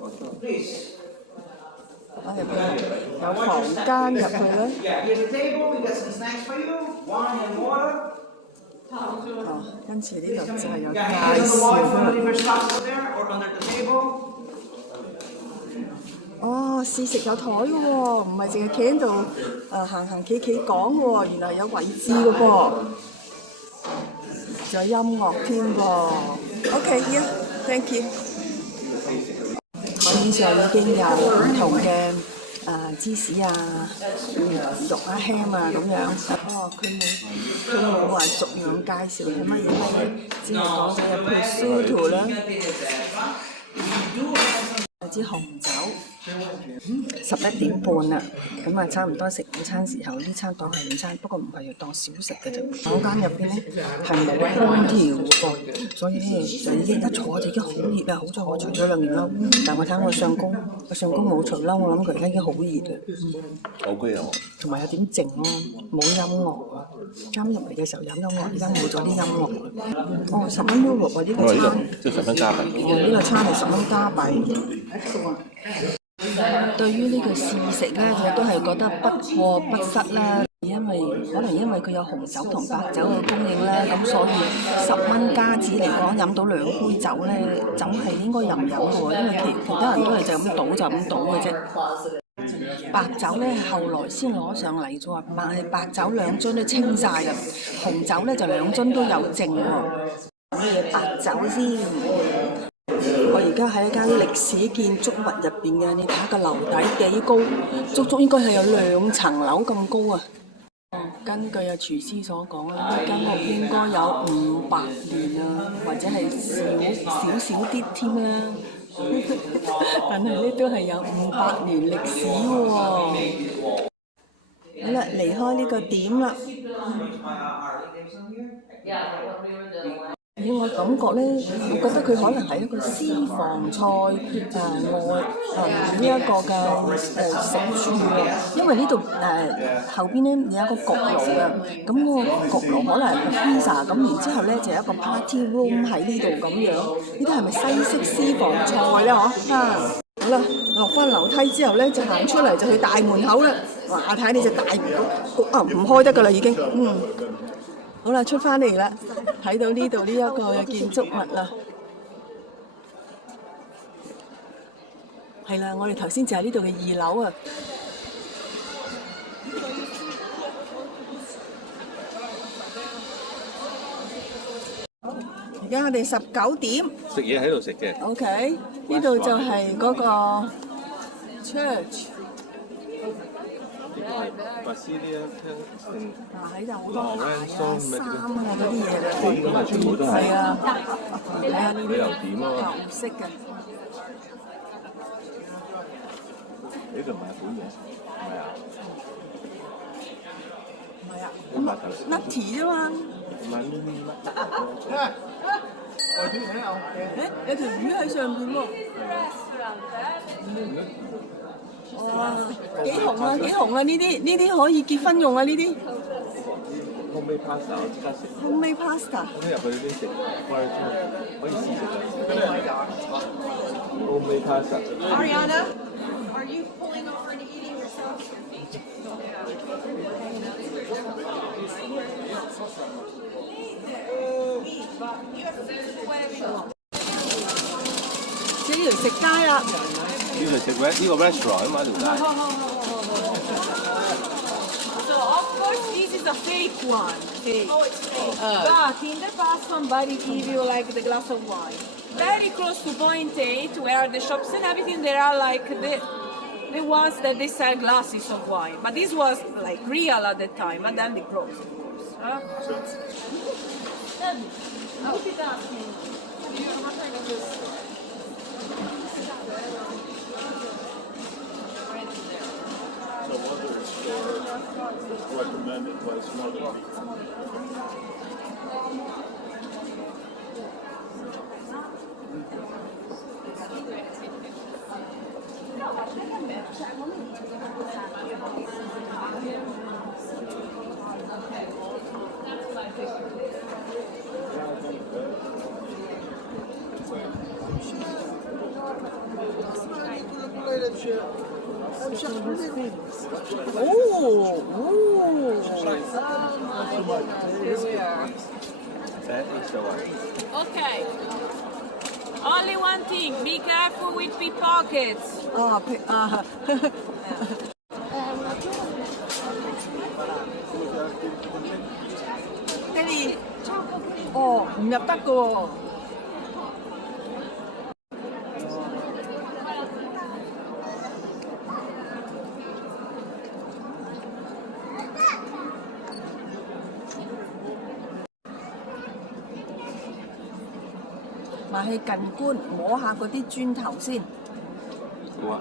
我入邊有房間入去咧。哦，跟住呢度就係有介紹。哦，試食有台嘅喎，唔係淨係企喺度行行企企講嘅喎，原來有位置嘅噃，仲有音樂添噃。OK，thank you。台面上已經有唔同嘅芝士啊、肉啊、ham 啊咁樣。哦，佢冇話逐樣介紹係乜嘢，只係講咗有 prosciutto 啦。有支紅酒，11點半啦，咁啊差唔多食午餐時候，呢餐當係午餐，不過唔係要當小食嘅啫。房間入邊咧係冇空調喎，所以咧就已經一坐就已經好熱啦。好在我除咗兩件褸，但我睇我相公冇除褸，我諗佢而家已經好熱啦。好居啊！同埋有點靜咯，冇音樂啊。啱入嚟嘅時候有音樂，而家冇咗啲音樂。哦，10蚊 Euro 喎呢個餐，即係10蚊加幣。哦，呢個餐係10蚊加幣。對於呢個試食咧，我都係覺得不過不失啦。因為佢有紅酒同白酒嘅供應啦，咁所以10蚊加紙嚟講飲到2杯酒咧，酒係應該任飲嘅喎，因為其他人都係就咁倒嘅啫。白酒咧後來先攞上嚟啫喎，但係白酒2樽都清晒㗎，紅酒咧就2樽都有剩喎。咩白酒先？我而家喺一間歷史建築物入邊嘅，你睇下個樓底幾高，足足應該係有2層樓咁高啊！根據廚師所講啦，呢間屋應該有500年啊，或者係少啲添啦。但係呢都係有500年歷史喎。好啦，離開呢個點啦。以我感覺咧，我覺得佢可能係一個私房菜呢一個嘅食處喎，因為呢度後邊咧有一個焗爐嘅，咁嗰個焗爐可能係 pizza 咁，然之後咧就有一個 party room 喺呢度咁樣，呢啲係咪西式私房菜咧？好啦，落翻樓梯之後咧，就行出嚟就去大門口啦。哇！睇下呢隻大焗唔開得㗎啦已經，好啦，出翻嚟啦，睇到呢度呢一個嘅建築物啦。係啦，我哋頭先就喺呢度嘅2樓啊。而家我哋19點。食嘢喺度食嘅。OK， 呢度就係嗰個 church。喺度好多鞋啊、衫啊嗰啲嘢啦，係啊，睇下呢啲舊式嘅。呢度唔係本嘢，唔係啊，Nutty 啫嘛。有條魚喺上邊喎。哇，幾紅啊！呢啲可以結婚用啊！呢啲。Homemade pasta 我即刻食。Homemade pasta。咁入去呢邊食，可以試食。Homemade pasta。Ariana, are you pulling over and eating yourself? 呢條食街啦。呢度食呢個 restaurant 啊嘛條街。So of course this is a fake one. Fake. Oh, it's fake. But in the past somebody give you like the glass of wine. Very close to point 8 where the shops and everything there are like the ones that they sell glasses of wine. But this was like real at the time and then they closed of course. Recommended place more than That is the one. Okay. Only one thing, be careful with pickpockets. 爹哋，哦，唔入得嘅喎。埋去近觀摸下嗰啲磚頭先。好啊。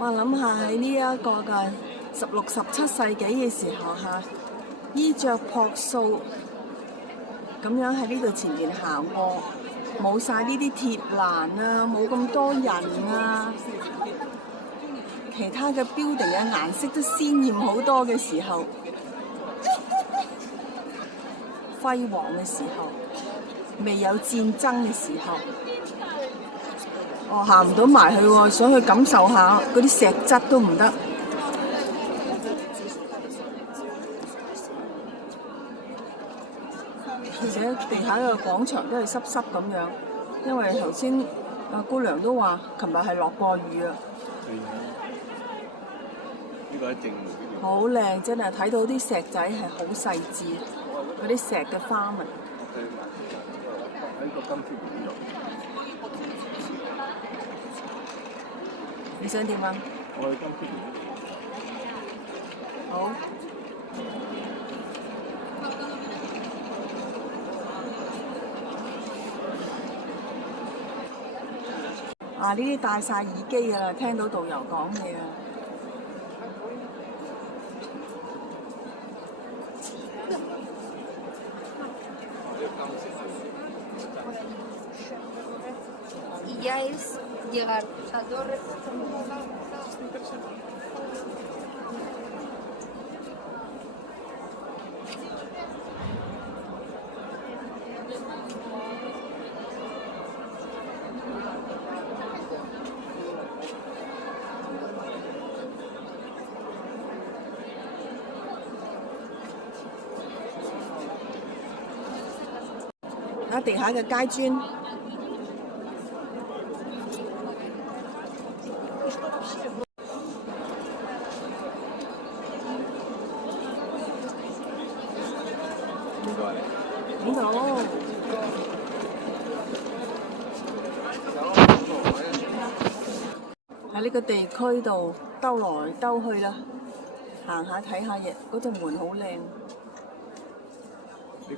我諗下喺呢一個嘅16、17世紀嘅時候嚇，衣着樸素，咁樣喺呢度前面行過，冇晒呢啲鐵欄啊，冇咁多人啊，其他嘅 building 嘅顏色都鮮豔好多嘅時候，輝煌嘅時候，未有戰爭嘅時候。我行唔到埋去喎，想去感受下嗰啲石質都唔得。而且地下嘅廣場都係濕濕咁樣，因為頭先阿姑娘都話，琴日係落過雨啊。呢個係正門。好靚，真係睇到啲石仔係好細緻，嗰啲石嘅花紋。喺個金條邊度。你想點啊？我去金條。好。啊！呢啲戴晒耳機㗎啦，聽到導遊講嘢啊。Y ya es llegar a Torres. 睇地下嘅街磚。呢度喺呢個地區度兜來兜去啦，行下睇下嘢，嗰隻門好靚，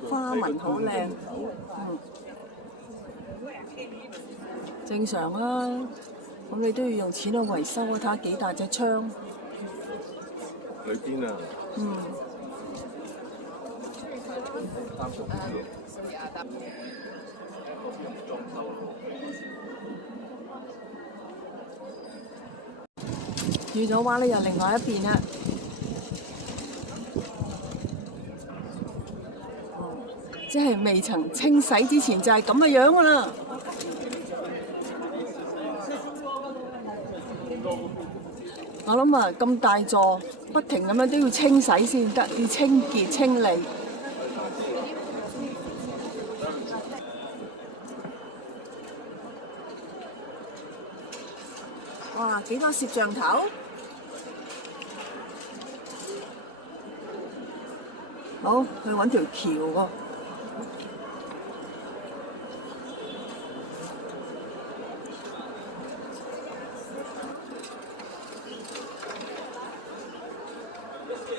花紋好靚，正常啊。咁你都要用錢去維修啊！睇下幾大隻窗。裏邊啊。轉咗彎咧，又另外一邊啦。即係未曾清洗之前就係咁嘅樣㗎啦。我諗啊，咁大座，不停咁樣都要清洗先得，要清潔清理。哇！幾多攝像頭？好，去揾條橋喎。